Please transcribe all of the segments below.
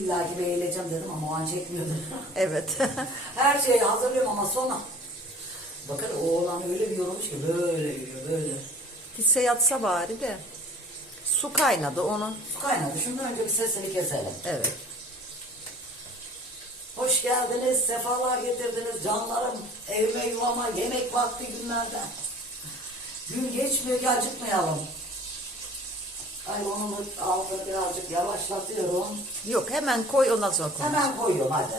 İlla ki beğeneceğim dedim ama o an çekmiyordu. Evet. Her şeyi hazırlıyorum ama sonra. Bakın oğlan öyle bir yorulmuş ki böyle yürüyor böyle. Gitse yatsa bari de. Su kaynadı onun. Su kaynadı. Şundan önce bir sesini keselim. Evet. Hoş geldiniz, sefalar getirdiniz canlarım. Evime yuvama yemek vakti günlerden. Gün geçmiyor ki acıkmayalım. Ay onun altını birazcık yavaşlatıyorum. Yok hemen koy ondan sonra koy. Hemen koyuyorum hadi.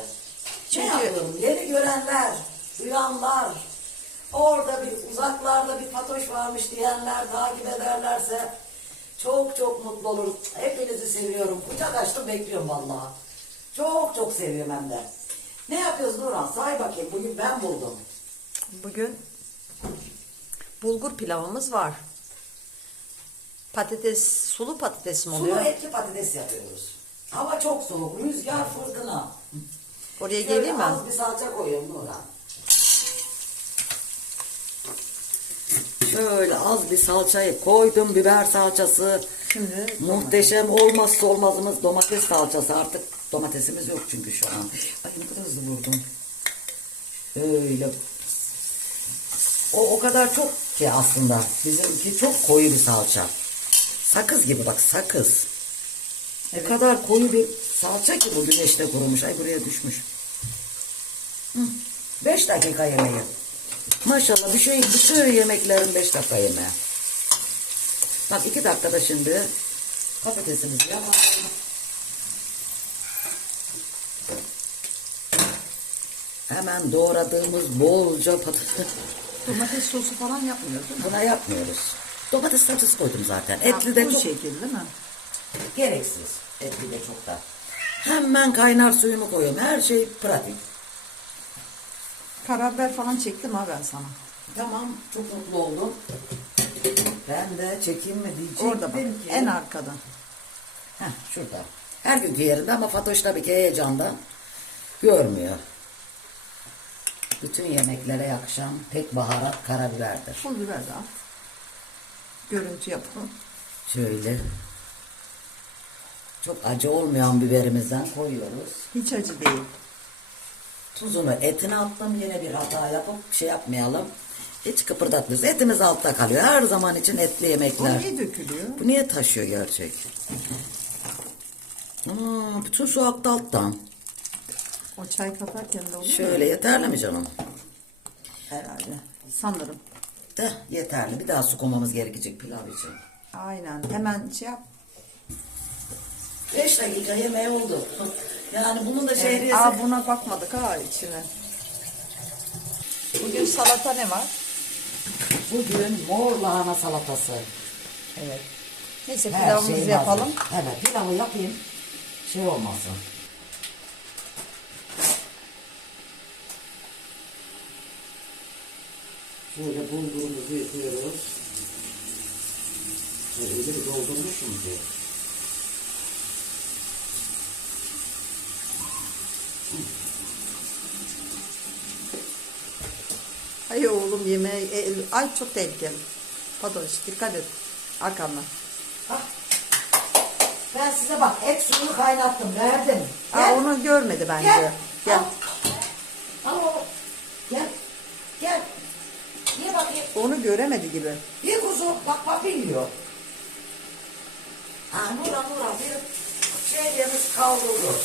Çünkü- Ne yapıyorum? Yeni görenler, duyanlar, orada bir uzaklarda bir patoş varmış diyenler takip ederlerse çok çok mutlu oluruz. Hepinizi seviyorum. Kucak açtım bekliyorum vallahi. Çok çok seviyorum hem de. Ne yapıyoruz Nurhan? Say bakayım. Bugün ben buldum. Bugün bulgur pilavımız var. Patates, sulu patates mi Sulu oluyor? etli patates yapıyoruz. Hava çok soğuk. Rüzgar fırtına. Oraya Şöyle geleyim mi? az bir salça koyuyorum Nurhan. Şöyle az bir salçayı koydum. Biber salçası. Şimdi Muhteşem olmazsa olmazımız domates salçası. Artık domatesimiz yok çünkü şu an. Ay ne kadar hızlı vurdum. Öyle. O o kadar çok ki aslında. Bizimki çok koyu bir salça. Sakız gibi bak sakız. O kadar koyu bir salça ki bu güneşte kurumuş. Ay buraya düşmüş. Hı. Beş dakika yemeği. Maşallah bir şey bütün yemeklerin beş dakika yemeği. Bak iki dakikada şimdi patatesimizi yapalım. Hemen doğradığımız bolca patates. domates sosu falan yapmıyoruz değil mi? Buna yapmıyoruz. Domates salçası koydum zaten. Etli de bu çok şekil değil mi? gereksiz. Etli de çok da. Hemen kaynar suyumu koyuyorum. Her şey pratik. Karabiber falan çektim ha ben sana. Tamam çok mutlu oldum. Ben de çekeyim mi diyecektim Orada bak ki. en arkada. Heh, şurada. Her günkü yerinde ama Fatoş tabii ki heyecandan görmüyor. Bütün yemeklere yakışan tek baharat karabiberdir. Pul biber de at. Görüntü yapalım. Şöyle. Çok acı olmayan biberimizden koyuyoruz. Hiç acı değil. Tuzunu etine attım yine bir hata yapıp şey yapmayalım. Hiç kıpırdatmıyoruz. Etimiz altta kalıyor. Her zaman için etli yemekler. niye dökülüyor? Bu niye taşıyor gerçek? Aa, bütün su aktı alttan. O çay katarken de oluyor Şöyle yeterli mi canım? herhalde. Sanırım. De yeterli. Bir daha su koymamız gerekecek pilav için. Aynen. Hemen şey yap. 5 dakika yemeği oldu. Yani bunun da Evet. şehriyesi. Aa buna bakmadık ha içine. Bugün salata ne var? Bugün mor lahana salatası. Evet. Neyse Her pilavımızı şey yapalım. Evet pilavı yapayım. Şey olmasın. Şöyle bulgurumuzu yıkıyoruz. Şöyle bir doldurmuşum ki. Ay oğlum yemeği. e, ay çok tehlikeli. Pardon dikkat et. Arkandan. Bak. Ben size bak et suyunu kaynattım verdim. Aa, Gel. onu görmedi bence. Gel. Gel. Al oğlum. Gel. Gel. Ye bakayım. Onu göremedi gibi. Ye kuzu. Bak bak yiyor. Ha Nura Nura bir şeylerimiz kavruldu.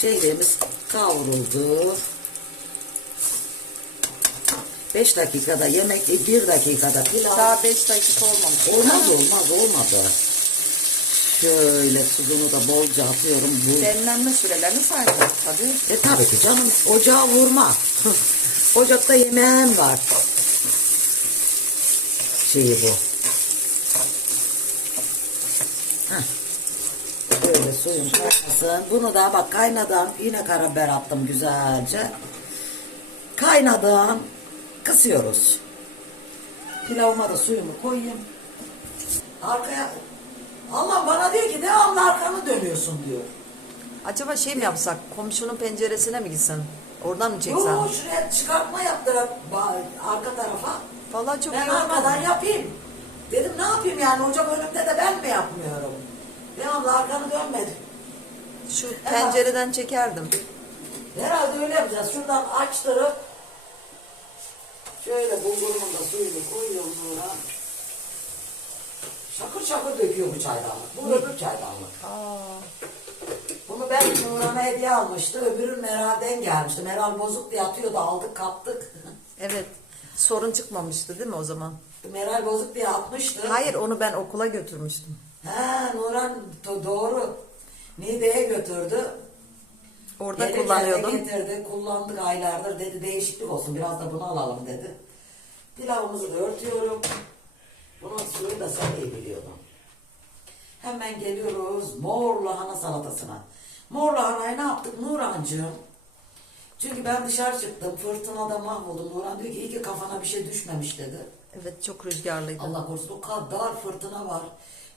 Şeylerimiz kavruldu. 5 dakikada yemek, 1 dakikada pilav. Daha 5 dakika olmamış. Olmaz olmaz olmadı. Şöyle tuzunu da bolca atıyorum. Bu Demlenme sürelerini sayacağız tabii. E tabii ki canım ocağa vurma. Ocakta yemeğim var. Şeyi bu. Heh. Böyle suyum kaynasın. Bunu da bak kaynadan yine karabiber attım güzelce. Kaynadan kısıyoruz. Pilavıma da suyumu koyayım. Arkaya Allah bana diyor ki devamlı arkanı dönüyorsun diyor. Acaba şey mi yapsak? Komşunun penceresine mi gitsen? Oradan mı çeksen? Yo şuraya çıkartma yaptırak ba- arka tarafa. Vallahi çok ben arkadan yapayım. Dedim ne yapayım yani ocak önümde de ben mi yapmıyorum? Devamlı arkanı dönmedim. Şu pencereden çekerdim. Herhalde öyle yapacağız. Şuradan açtırıp şöyle bulgurumun da suyunu koyuyorum Nurhan. Şakır şakır döküyor bu çaydanlık. Bu öbür çaydanlık. Aa, Bunu ben Nurhan'a hediye almıştı. Öbürü Meral'den gelmişti. Meral bozuk diye atıyordu. Aldık kaptık. evet. Sorun çıkmamıştı değil mi o zaman? Meral bozuk diye atmıştı. Hayır onu ben okula götürmüştüm. Ha Nurhan do- doğru. Niğde'ye götürdü. Orada kullanıyordum. Getirdi, kullandık aylardır dedi değişiklik olsun biraz da bunu alalım dedi. Pilavımızı da örtüyorum. Bunun suyu da sen iyi biliyordun. Hemen geliyoruz mor lahana salatasına. Mor lahanayı ne yaptık Nurhancığım? Çünkü ben dışarı çıktım fırtınada mahvoldum. Nurhan diyor ki iyi ki kafana bir şey düşmemiş dedi. Evet çok rüzgarlıydı. Allah korusun o kadar fırtına var.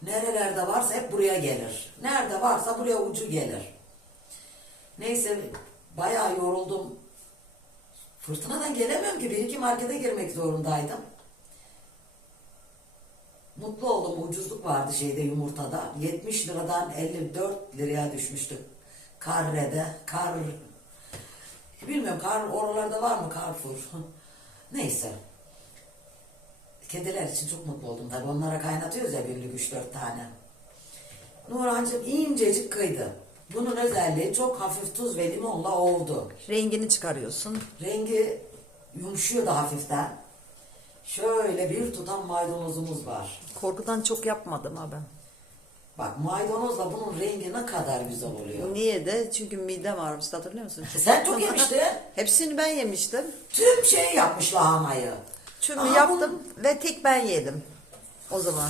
Nerelerde varsa hep buraya gelir. Nerede varsa buraya ucu gelir. Neyse bayağı yoruldum. Fırtınadan gelemiyorum ki. Bir iki markete girmek zorundaydım. Mutlu oldum. Ucuzluk vardı şeyde yumurtada. 70 liradan 54 liraya düşmüştü. Karre'de. Kar... Bilmiyorum kar oralarda var mı Carrefour? Neyse. Kediler için çok mutlu oldum tabii. Onlara kaynatıyoruz ya günlük üç dört tane. Nurhancığım incecik kıydı. Bunun özelliği çok hafif tuz ve limonla ovdu. Rengini çıkarıyorsun. Rengi yumuşuyor da hafiften. Şöyle bir tutam maydanozumuz var. Korkudan çok yapmadım ha ben. Bak maydanozla bunun rengi ne kadar güzel oluyor. Niye de? Çünkü midem ağrımıştı hatırlıyor musun? Sen çok yemiştin. Hepsini ben yemiştim. Tüm şeyi yapmış lahanayı. Tümü Aha, yaptım ve tek ben yedim. O zaman.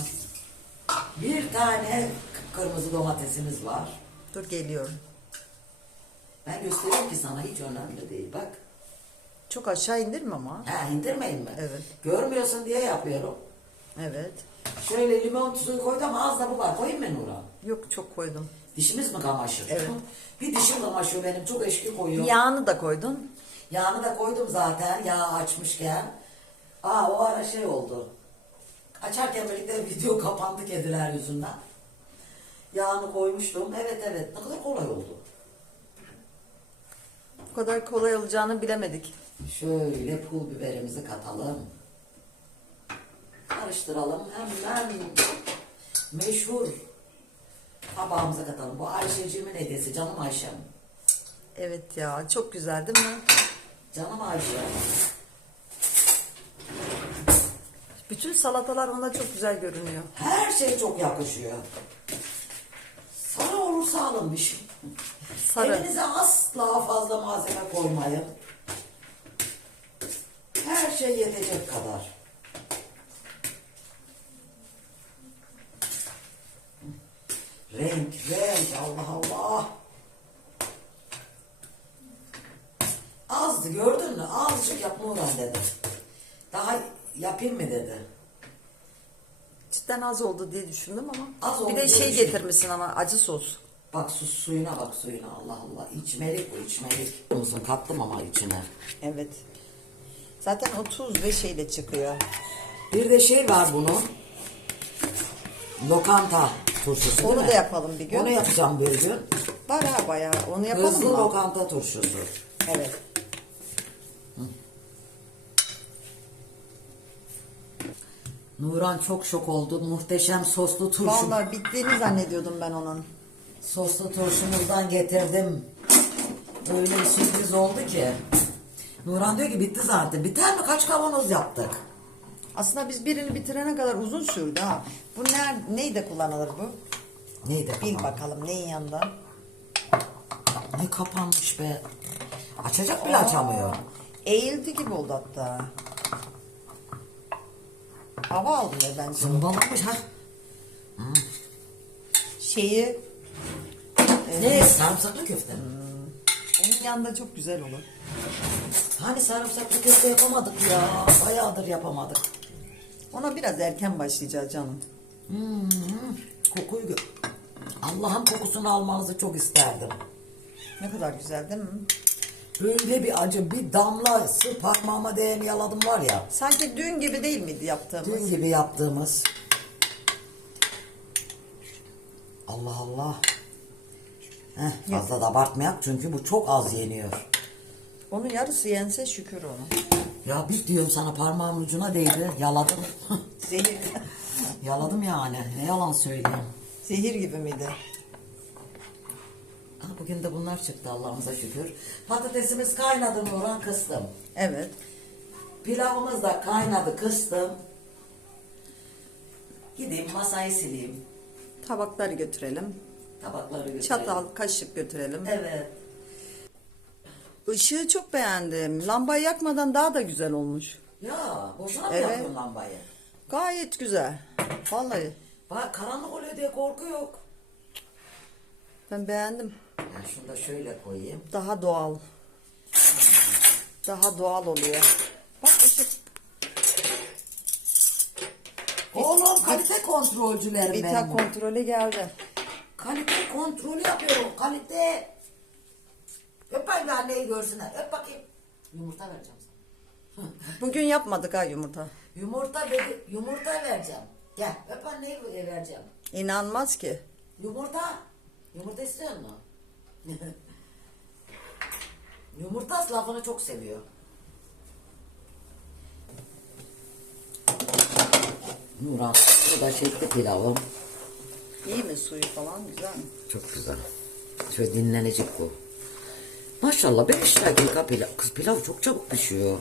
Bir tane kırmızı domatesimiz var. Dur geliyorum. Ben göstereyim ki sana hiç önemli değil. Bak. Çok aşağı indirme ama. Ha indirmeyin mi? Evet. Görmüyorsun diye yapıyorum. Evet. Şöyle limon tuzu koydum az da bu var. Koyayım mı Nurhan? Yok çok koydum. Dişimiz mi kamaşır? Evet. Bir dişim kamaşıyor benim. Çok eşki koyuyor. Yağını da koydun. Yağını da koydum zaten. Yağ açmışken. Aa o ara şey oldu. Açarken birlikte video kapandı kediler yüzünden. Yağını koymuştum. Evet evet. Ne kadar kolay oldu. Kadar kolay olacağını bilemedik. Şöyle pul biberimizi katalım. Karıştıralım. Hemen meşhur tabağımıza katalım. Bu Ayşe'cimin hediyesi. Canım Ayşem. Evet ya çok güzel değil mi? Canım Ayşe. Bütün salatalar ona çok güzel görünüyor. Her şey çok yakışıyor. Sarı olursa alın bir şey. Sarı. Evinize asla fazla malzeme koymayın. Her şey yetecek kadar. Renk, renk, Allah Allah. Azdı gördün mü? Azıcık yap Nurhan dedi. Daha yapayım mı dedi. Cidden az oldu diye düşündüm ama. Az oldu bir de diye şey düşündüm. getirmişsin ama acı sos. Bak su, suyuna bak suyuna Allah Allah. İçmelik bu içmelik. Musun kattım ama içine. Evet. Zaten o tuz ve şeyle çıkıyor. Bir de şey var bunun. Lokanta turşusu Onu mi? da yapalım bir gün. Onu yapacağım bir gün. Var ha bayağı. Onu yapalım Hızlı mı? lokanta turşusu. Evet. Nuran çok şok oldu. Muhteşem soslu turşu. Vallahi bittiğini zannediyordum ben onun. Soslu turşumuzdan getirdim. Öyle bir sürpriz oldu ki. Nuran diyor ki bitti zaten. Biter mi? Kaç kavanoz yaptık? Aslında biz birini bitirene kadar uzun sürdü ha. Bu ne, neyde kullanılır bu? Neydi? Bil kapan- bakalım neyin yanında? Ne kapanmış be. Açacak bile açamıyor. Eğildi gibi oldu hatta. Hava aldı bence. Zımbalamış ha. Şeyi Ne? Sarımsaklı köfte mi? onun yanında çok güzel olur. Hani sarımsaklı köfte yapamadık ya. Bayağıdır yapamadık. Ona biraz erken başlayacağız canım. Hmm, kokuyu gö- Allah'ın kokusunu almanızı çok isterdim. Ne kadar güzel değil mi? Böyle bir acı, bir damla sır parmağıma değeni yaladım var ya. Sanki dün gibi değil miydi yaptığımız? Dün gibi yaptığımız. Allah Allah. Heh, fazla da abartmayak çünkü bu çok az yeniyor. Onun yarısı yense şükür ona. Ya bir diyorum sana parmağımın ucuna değdi. Yaladım. Zehir. Yaladım yani. Ne yalan söyleyeyim. Zehir gibi miydi? Ha, bugün de bunlar çıktı Allah'ımıza şükür. Patatesimiz kaynadı Nurhan kıstım. Evet. Pilavımız da kaynadı kıstım. Gideyim masayı sileyim. Tabakları götürelim. Tabakları götürelim. Çatal, kaşık götürelim. Evet. Işığı çok beğendim. Lambayı yakmadan daha da güzel olmuş. Ya boşuna mı Evet. yaptın lambayı? Gayet güzel. Vallahi Bak karanlık oluyor diye korku yok. ben beğendim. Ben şunu da şöyle koyayım. Daha doğal. Daha doğal oluyor. Bak ışık. Oğlum kalite kontrolcülerim benim. kontrolü geldi. Kalite kontrolü yapıyorum. Kalite. Öp bir anneyi görsünler. Öp bakayım. Yumurta vereceğim sana. Bugün yapmadık ha yumurta. Yumurta dedi. Yumurta vereceğim. Gel öp anneyi vereceğim. İnanmaz ki. Yumurta. Yumurta istiyor musun? Yumurta lafını çok seviyor. Nurhan, bu da şekli pilavım. İyi mi suyu falan güzel mi? Çok güzel. Şöyle dinlenecek bu. Maşallah 5 dakika pilav. Kız pilav çok çabuk pişiyor.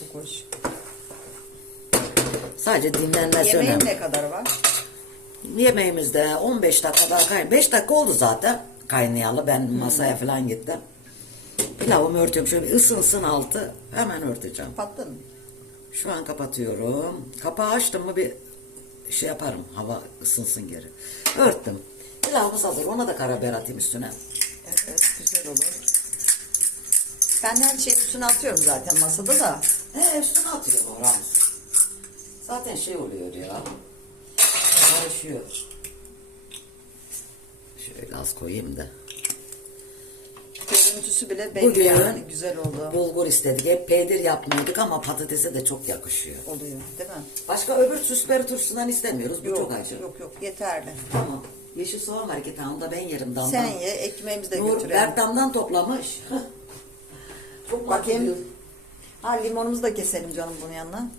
Çok hoş. Sadece dinlenmesi Yemeğin önemli. ne kadar var? Yemeğimizde 15 dakika daha kayn. 5 dakika oldu zaten kaynayalı. Ben masaya falan gittim. Pilavımı örtüyorum. Şöyle ısınsın altı. Hemen örteceğim. Kapattın mı? Şu an kapatıyorum. Kapağı açtım mı bir şey yaparım. Hava ısınsın geri. Örttüm. Pilavımız hazır. Ona da karabiber atayım üstüne. Evet güzel olur. Ben her şeyin üstüne atıyorum zaten masada da. He üstüne atıyor Orhan. Zaten şey oluyor ya. Karışıyor. Şöyle az koyayım da. Görüntüsü bile belli Bugün yani güzel oldu. bulgur istedik. Hep peynir yapmıyorduk ama patatese de çok yakışıyor. Oluyor değil mi? Başka öbür süsberi turşusundan istemiyoruz. Bu Yok, çok acı. Yok yok yeterli. Tamam. Yeşil soğan var tane. Onu da ben yerim damdan. Sen ye ekmeğimizi de Nur götürelim. Berk damdan toplamış. çok Bakayım. Ha limonumuzu da keselim canım bunun yanına.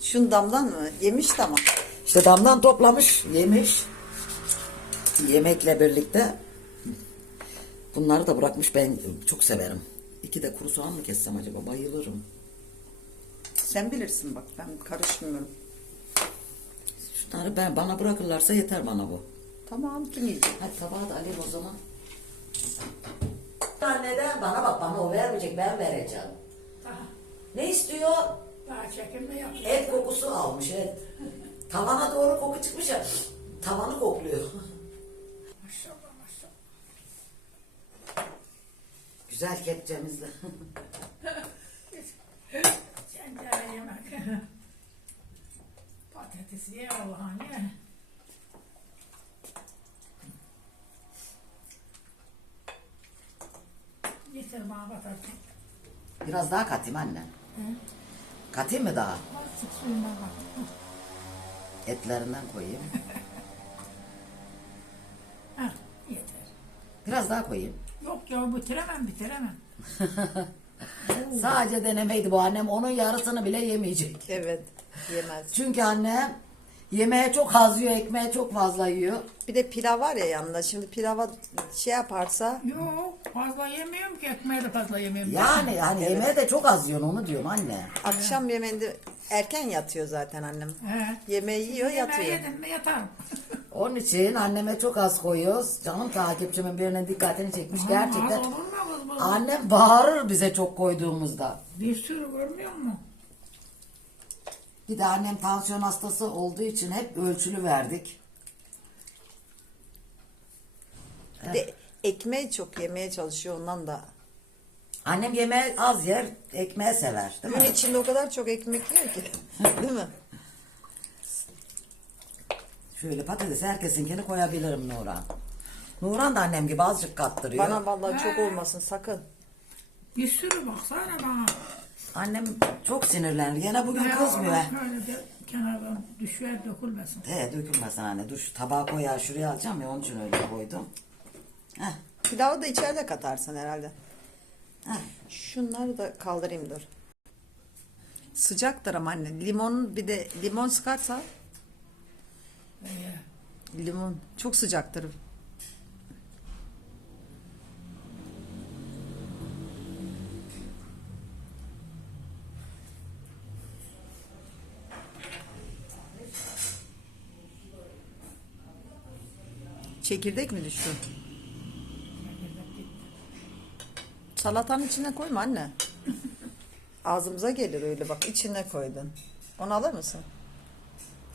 Şunu damdan mı? Yemiş tamam. İşte damdan toplamış, yemiş. Yemekle birlikte. Bunları da bırakmış ben çok severim. İki de kuru soğan mı kessem acaba? Bayılırım. Sen bilirsin bak ben karışmıyorum. Şunları ben bana bırakırlarsa yeter bana bu. Tamam kim yiyecek? Hadi tabağı da alayım o zaman. Anneden bana bak bana o vermeyecek ben vereceğim. Daha, Ne istiyor? daha çekilme yapıyor. Et kokusu almış et. Tavana doğru koku çıkmış ya. Tavanı kokluyor. Maşallah maşallah. Güzel kepçemizle. Tencere yemek. Patatesi ye Allah'ın ye. Getir bana batarsın. Biraz daha katayım anne. Katayım mı daha? Azıcık suyuna bak. Etlerinden koyayım. Hah, yeter. Biraz daha koyayım. Ya bitiremem bitiremem. Sadece denemeydi bu annem. Onun yarısını bile yemeyecek. Evet yemez. Çünkü annem yemeğe çok az yiyor, ekmeğe çok fazla yiyor. Bir de pilav var ya yanında. Şimdi pilava şey yaparsa Yok fazla yemiyorum ki ekmeği de fazla yemiyorum. Yani yani yemeğe de çok az yiyor onu diyorum anne. akşam yemeğinde erken yatıyor zaten annem. He. Yemeği yiyor Yemeği yatıyor. yedim mi yatarım. Onun için anneme çok az koyuyoruz. Canım takipçimin birinin dikkatini çekmiş gerçekten. olur mu kız bu? Annem bağırır bize çok koyduğumuzda. Bir sürü görmüyor musun? Bir de annem tansiyon hastası olduğu için hep ölçülü verdik. Bir de ekmeği çok yemeye çalışıyor ondan da. Annem yemeği az yer, ekmeği sever. Değil Gün mi? içinde o kadar çok ekmek yiyor ki. Değil mi? Şöyle patates herkesinkini koyabilirim Nurhan. Nurhan da annem gibi azıcık kattırıyor. Bana vallahi çok olmasın sakın. Bir sürü baksana bana. Annem çok sinirlenir. Yine bugün kızmıyor. Şöyle de kenardan düşüver dökülmesin. He dökülmesin anne. Dur şu tabağa koy ya şuraya alacağım ya onun için öyle koydum. Heh. Pilavı da içeride katarsın herhalde. Heh. Şunları da kaldırayım dur. Sıcaktır ama anne. Limon bir de limon sıkarsa Ee, limon çok sıcaktır. Çekirdek mi düştü? Salatanın içine koyma anne. Ağzımıza gelir öyle bak içine koydun. Onu alır mısın?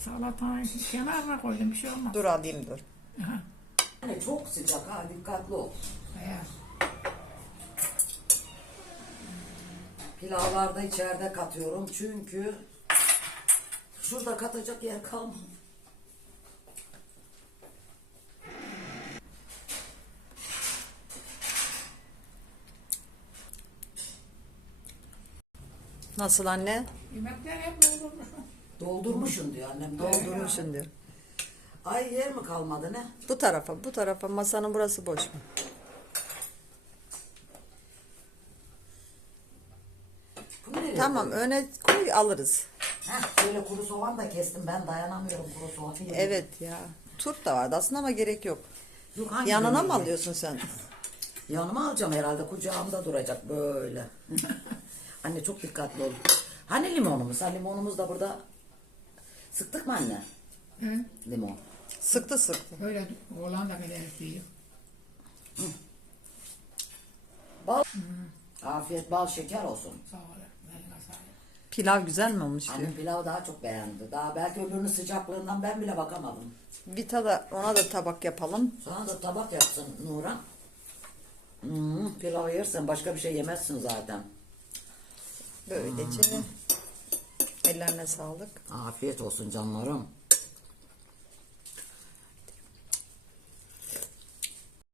Salatanın kenarına koydum bir şey olmaz. Dur alayım dur. Aha, Anne çok sıcak ha dikkatli ol. beyaz. Pilavlarda içeride katıyorum çünkü şurada katacak yer kalmadı. Nasıl anne? Yemekler hep doldurmuşum. Doldurmuşsun diyor annem. Doldurmuş. Doldurmuşsun diyor. Ay yer mi kalmadı ne? Bu tarafa, bu tarafa masanın burası boş mu? Bu nereye Tamam öne koy alırız. Heh, şöyle kuru soğan da kestim ben dayanamıyorum kuru soğan. Evet ya. Turp da vardı aslında ama gerek yok. Yok, hangi Yanına mı alıyorsun sen? Yanıma alacağım herhalde kucağımda duracak böyle. anne çok dikkatli ol. Hani limonumuz? Ha limonumuz da burada. Sıktık mı anne? Hı? Limon. Sıktı sıktı. Böyle oğlan da bile yapıyor. Bal. Afiyet bal şeker olsun. Sağ ol. Eline sağlık. Pilav güzel mi olmuş diyor. Annem pilavı daha çok beğendi. Daha belki öbürünün sıcaklığından ben bile bakamadım. Vita da ona da tabak yapalım. Sana da tabak yapsın Nuran. Hmm, pilav yersen başka bir şey yemezsin zaten. Böylece. Ellerine sağlık. Afiyet olsun canlarım.